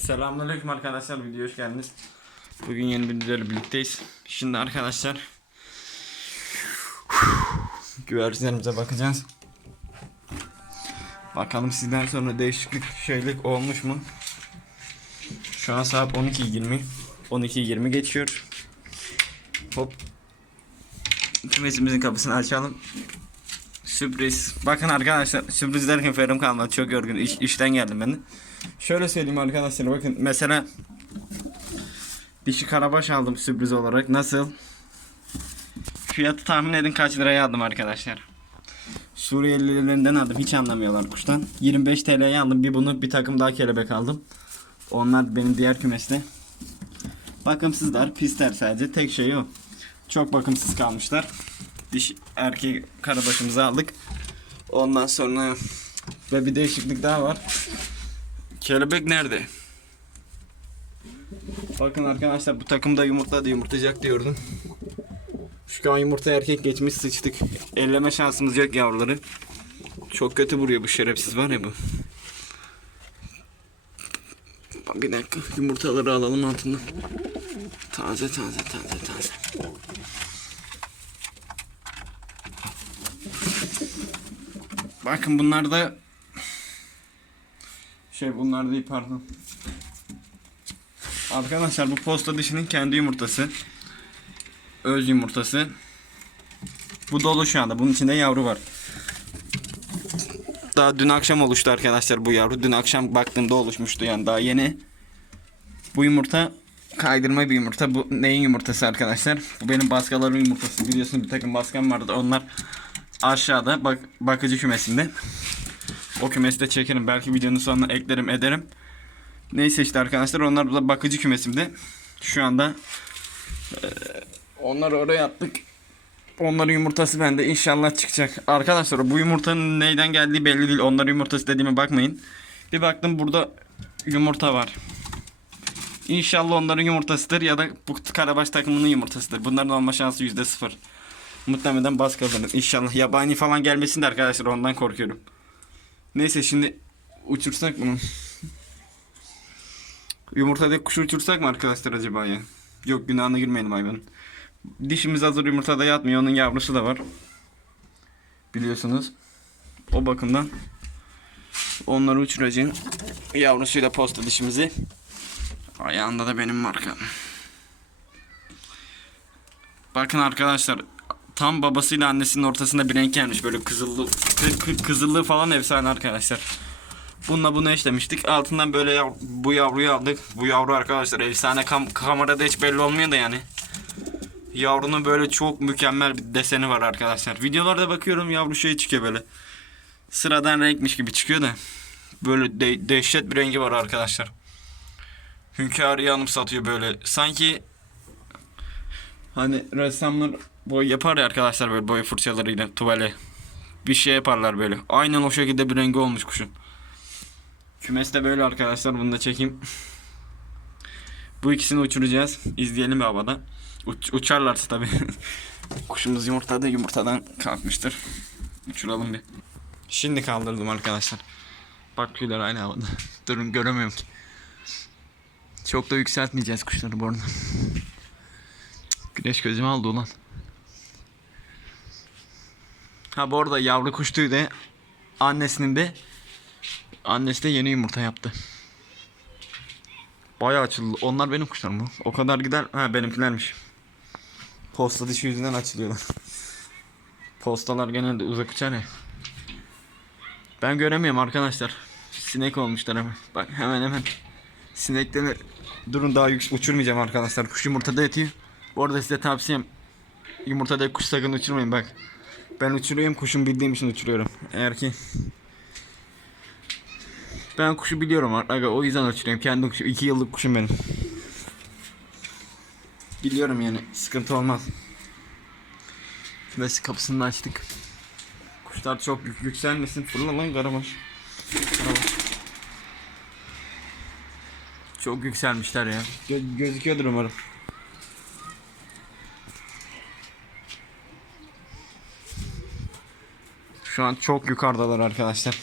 Selamünaleyküm arkadaşlar videoya hoş geldiniz. Bugün yeni bir videoyla birlikteyiz. Şimdi arkadaşlar güvercinlerimize bakacağız. Bakalım sizden sonra değişiklik şeylik olmuş mu? Şu an saat 12.20 12.20 geçiyor. Hop. Kümesimizin kapısını açalım. Sürpriz. Bakın arkadaşlar sürpriz derken ferim kalmadı. Çok yorgun. İş, işten geldim ben de. Şöyle söyleyeyim arkadaşlar bakın mesela dişi karabaş aldım sürpriz olarak. Nasıl? Fiyatı tahmin edin kaç liraya aldım arkadaşlar. Suriyelilerinden aldım. Hiç anlamıyorlar kuştan. 25 TL'ye aldım. Bir bunu bir takım daha kelebek aldım. Onlar benim diğer kümeste. Bakımsızlar, pisler sadece. Tek şey o. Çok bakımsız kalmışlar. Diş erkek karabaşımızı aldık. Ondan sonra ve bir değişiklik daha var. Kelebek nerede? Bakın arkadaşlar bu takımda yumurtladı yumurtlayacak diyordum. Şu an yumurta erkek geçmiş sıçtık. Elleme şansımız yok yavruları. Çok kötü vuruyor bu şerefsiz var ya bu. Bir dakika yumurtaları alalım altından. Taze taze taze taze. Bakın bunlar da şey bunlar değil pardon. Arkadaşlar bu posta dişinin kendi yumurtası. Öz yumurtası. Bu dolu şu anda. Bunun içinde yavru var. Daha dün akşam oluştu arkadaşlar bu yavru. Dün akşam baktığımda oluşmuştu yani daha yeni. Bu yumurta kaydırma bir yumurta. Bu neyin yumurtası arkadaşlar? Bu benim baskaların yumurtası. Biliyorsunuz bir takım baskam vardı. Onlar aşağıda bak bakıcı kümesinde. O kümesi de çekerim. Belki videonun sonuna eklerim ederim. Neyse işte arkadaşlar onlar da bakıcı kümesimde. Şu anda eee onları oraya attık. Onların yumurtası bende inşallah çıkacak. Arkadaşlar bu yumurtanın neyden geldiği belli değil. Onların yumurtası dediğime bakmayın. Bir baktım burada yumurta var. İnşallah onların yumurtasıdır ya da bu karabaş takımının yumurtasıdır. Bunların olma şansı yüzde sıfır. Muhtemelen bas kazanır. İnşallah yabani falan gelmesin de arkadaşlar ondan korkuyorum. Neyse şimdi uçursak bunu. Yumurtadaki kuşu uçursak mı arkadaşlar acaba ya? Yok günahına girmeyelim hayvanın. Dişimiz hazır yumurtada yatmıyor. Onun yavrusu da var. Biliyorsunuz. O bakımdan onları uçuracağım. Yavrusuyla posta dişimizi. Ayağında da benim markam. Bakın arkadaşlar tam babasıyla annesinin ortasında bir renk gelmiş böyle kızıllı kı- kı- kızıllığı falan efsane arkadaşlar. Bununla bunu eşlemiştik. Altından böyle yav- bu yavruyu aldık. Bu yavru arkadaşlar efsane kam kamerada hiç belli olmuyor da yani. Yavrunun böyle çok mükemmel bir deseni var arkadaşlar. Videolarda bakıyorum yavru şey çıkıyor böyle. Sıradan renkmiş gibi çıkıyor da. Böyle de- dehşet bir rengi var arkadaşlar. Hünkârı'yı anımsatıyor böyle. Sanki hani ressamlar boy yapar ya arkadaşlar böyle boy fırçalarıyla tuvale. Bir şey yaparlar böyle. Aynen o şekilde bir rengi olmuş kuşun. Kümes de böyle arkadaşlar. Bunu da çekeyim. Bu ikisini uçuracağız. İzleyelim bir havada. Uç, uçarlarsa tabi. Kuşumuz yumurtladı. Yumurtadan kalkmıştır. Uçuralım bir. Şimdi kaldırdım arkadaşlar. Bak tüyler aynı havada. Durun göremiyorum ki. Çok da yükseltmeyeceğiz kuşları bu arada. Güneş gözümü aldı ulan. Ha bu arada yavru kuş tüyü de annesinin de annesi de yeni yumurta yaptı. Bayağı açıldı. Onlar benim kuşlarım mı? O kadar gider. Ha benimkilermiş. Posta dışı yüzünden açılıyorlar. Postalar genelde uzak uçar ya. Ben göremiyorum arkadaşlar. Sinek olmuşlar hemen. Bak hemen hemen. Sinekleri durun daha yüksek uçurmayacağım arkadaşlar. Kuş yumurtada yatıyor. Bu arada size tavsiyem yumurtada kuş sakın uçurmayın bak. Ben uçuruyorum kuşun bildiğim için uçuruyorum. Eğer ki ben kuşu biliyorum aga o yüzden uçuruyorum. Kendi kuşum 2 yıllık kuşum benim. Biliyorum yani sıkıntı olmaz. Kümesi kapısını açtık. Kuşlar çok yük yükselmesin. Fırla lan. Karabaş. Çok yükselmişler ya. Gö- gözüküyordur umarım. Şu an çok yukarıdalar arkadaşlar.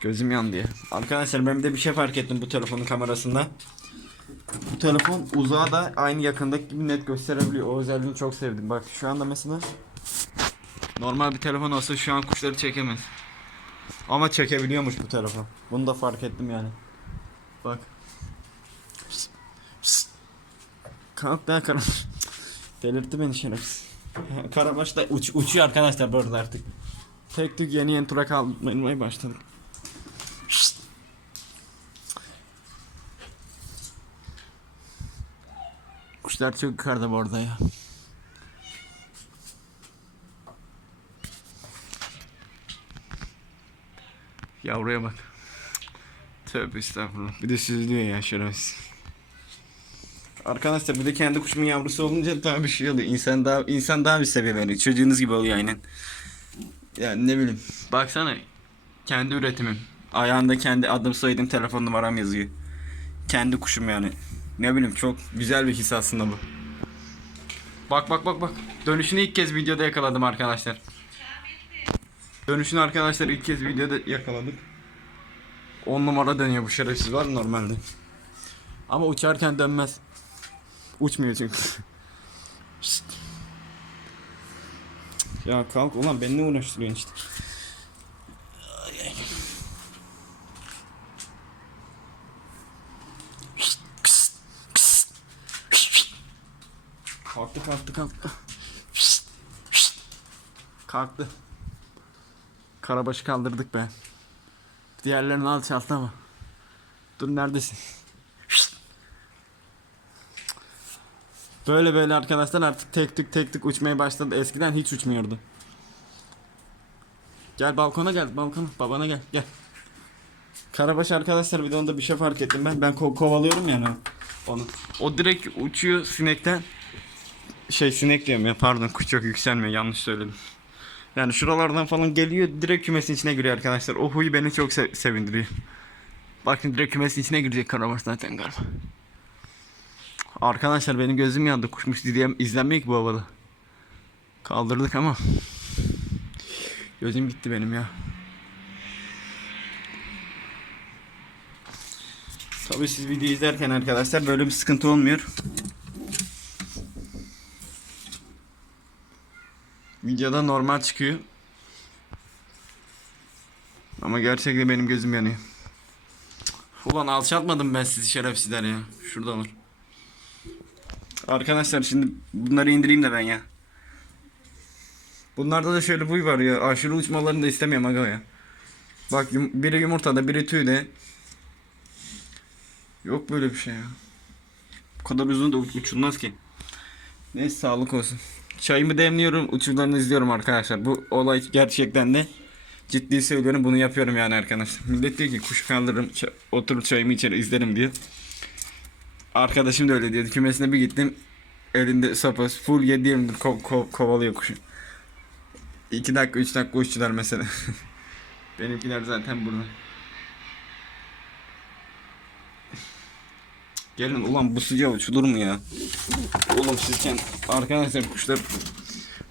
Gözüm yandı ya. Arkadaşlar ben de bir şey fark ettim bu telefonun kamerasında. Bu telefon uzağa da aynı yakındaki gibi net gösterebiliyor. O özelliğini çok sevdim. Bak şu anda mesela normal bir telefon olsa şu an kuşları çekemez. Ama çekebiliyormuş bu telefon. Bunu da fark ettim yani. Bak. Kalk daha Karabaş. Delirtti beni şerefsiz. Karabaş da uç, uçuyor arkadaşlar burada artık. Tek tük yeni yeni tura kaldırmaya başladık. Kuşlar çok yukarıda bu arada ya. Yavruya bak. Tövbe estağfurullah. Bir de süzülüyor ya şerefsiz. Arkadaşlar bir de kendi kuşumun yavrusu olunca daha bir şey oluyor. İnsan daha insan daha bir seviye veriyor. Çocuğunuz gibi oluyor aynen. Yani ne bileyim. Baksana. Kendi üretimim. Ayağında kendi adım soyadım telefon numaram yazıyor. Kendi kuşum yani. Ne bileyim çok güzel bir his aslında bu. Bak bak bak bak. Dönüşünü ilk kez videoda yakaladım arkadaşlar. Dönüşünü arkadaşlar ilk kez videoda yakaladık. 10 numara dönüyor bu şerefsiz var normalde. Ama uçarken dönmez. Uçmuyor çünkü. Ya kalk ulan beni ne uğraştırıyorsun işte. Kalktı kalktı kalktı. Kalktı. Karabaşı kaldırdık be. Diğerlerini alçalttı ama. Dur neredesin? Böyle böyle arkadaşlar artık tek tük tek tük uçmaya başladı. Eskiden hiç uçmuyordu. Gel balkona gel balkona babana gel gel. Karabaş arkadaşlar bir de onda bir şey fark ettim ben. Ben ko- kovalıyorum yani onu. O direkt uçuyor sinekten. Şey sinek diyorum ya pardon kuş çok yükselmiyor yanlış söyledim. Yani şuralardan falan geliyor direkt kümesin içine giriyor arkadaşlar. O huyu beni çok se- sevindiriyor. Bakın direkt kümesin içine girecek karabaş zaten galiba. Arkadaşlar benim gözüm yandı. Kuşmuş diye izlenmiyor bu havada. Kaldırdık ama. Gözüm gitti benim ya. Tabii siz video izlerken arkadaşlar böyle bir sıkıntı olmuyor. Videoda normal çıkıyor. Ama gerçekten benim gözüm yanıyor. Ulan alçaltmadım ben sizi şerefsizler ya. Şurada olur. Arkadaşlar şimdi bunları indireyim de ben ya. Bunlarda da şöyle buy var ya. Aşırı uçmalarını da istemiyorum aga ya. Bak yum- biri yumurtada biri tüyde. Yok böyle bir şey ya. Bu kadar uzun da uç- uçulmaz ki. Neyse sağlık olsun. Çayımı demliyorum, uçurlarını izliyorum arkadaşlar. Bu olay gerçekten de ciddi söylüyorum bunu yapıyorum yani arkadaşlar. Millet diyor ki kuş kaldırırım, oturup çayımı içeri izlerim diyor. Arkadaşım da öyle diyordu. Kümesine bir gittim. Elinde sopası full 7 20 ko- ko- kovalıyor kuşu. 2 dakika 3 dakika uçtular mesela. Benimkiler zaten burada. Gelin ulan bu sıcağı uçulur mu ya? Oğlum sizken arkadaşlar kuşlar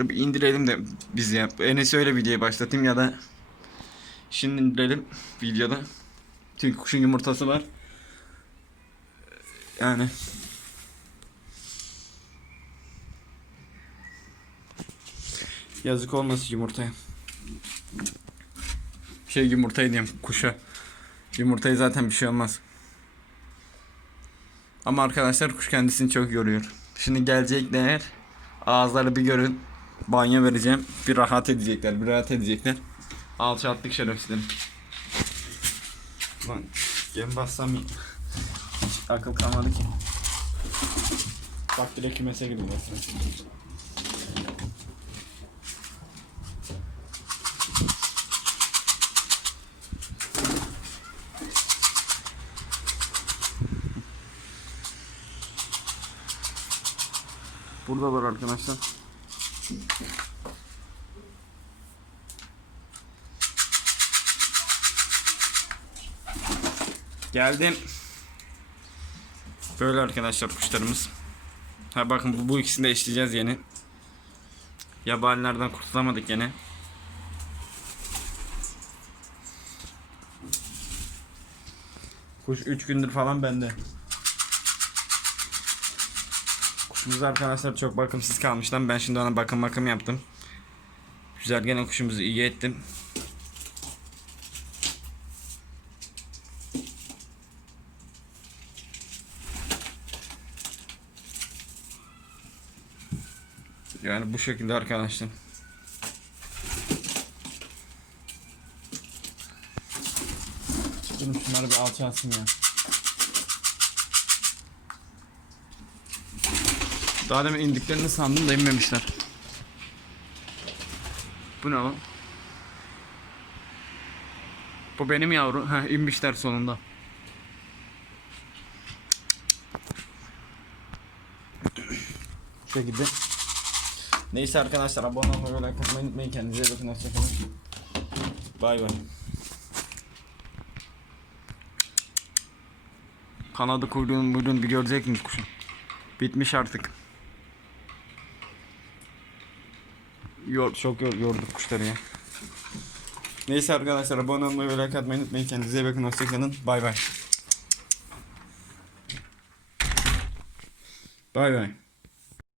bir indirelim de biz ya. Enes'i öyle videoya başlatayım ya da şimdi indirelim videoda. Çünkü kuşun yumurtası var. Yani Yazık olmasın yumurtaya. Şey yumurtayı diyeyim kuşa. Yumurtayı zaten bir şey olmaz. Ama arkadaşlar kuş kendisini çok yoruyor. Şimdi gelecekler. Ağızları bir görün. Banyo vereceğim. Bir rahat edecekler. Bir rahat edecekler. Alçalttık şerefsizleri. Lan gem bassam akıl kalmadı ki. Bak direkt kümese gidiyor. Burada var arkadaşlar. Geldim. Böyle arkadaşlar kuşlarımız. Ha bakın bu, bu ikisini de eşleyeceğiz yeni. Yabanilerden kurtulamadık yine. Kuş 3 gündür falan bende. Kuşumuz arkadaşlar çok bakımsız kalmışlar. Ben şimdi ona bakım bakım yaptım. Güzel gene kuşumuzu iyi ettim. Yani bu şekilde arkadaşlar. Dur şunları bir alçalsın ya. Daha demin indiklerini sandım da inmemişler. Bu ne lan? Bu benim yavru. Ha inmişler sonunda. Bu şekilde. Neyse arkadaşlar abone olmayı ve like atmayı unutmayın. Kendinize iyi bakın. Hoşçakalın. Bay bay. Kanadı kuyruğun buyruğun bir göreceksiniz kuşun. Bitmiş artık. Yor, çok yor, yorduk kuşları ya. Neyse arkadaşlar abone olmayı ve like atmayı unutmayın. Kendinize iyi bakın. Hoşçakalın. Bay bay. Bay bay.